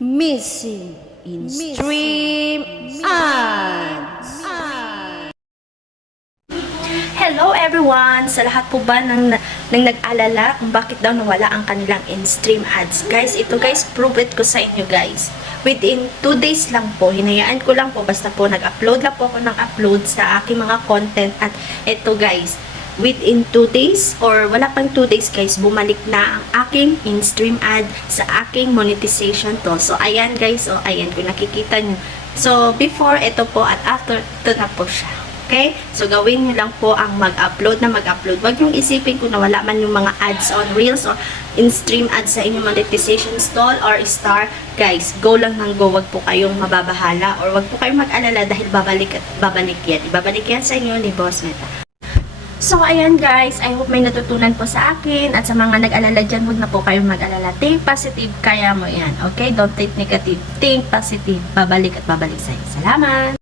Missing in stream ads. Hello everyone! Sa lahat po ba ng, ng nag-alala kung bakit daw nawala ang kanilang in-stream ads. Guys, ito guys, prove it ko sa inyo guys. Within 2 days lang po, hinayaan ko lang po, basta po nag-upload lang po ako ng upload sa aking mga content. At ito guys, within 2 days or wala pang 2 days guys, bumalik na ang aking in-stream ad sa aking monetization to. So, ayan guys, so ayan kung nakikita nyo. So, before ito po at after, ito na po siya. Okay? So, gawin nyo lang po ang mag-upload na mag-upload. Huwag yung isipin kung nawala man yung mga ads on Reels or in-stream ads sa inyong monetization stall or star. Guys, go lang ng go. Huwag po kayong mababahala or huwag po kayong mag-alala dahil babalik at babalik yan. Ibabalik yan sa inyo ni Boss Meta. So, ayan guys. I hope may natutunan po sa akin. At sa mga nag-alala dyan, huwag na po kayong mag-alala. Think positive, kaya mo yan. Okay? Don't think negative. Think positive. Babalik at babalik sa'yo. Salamat!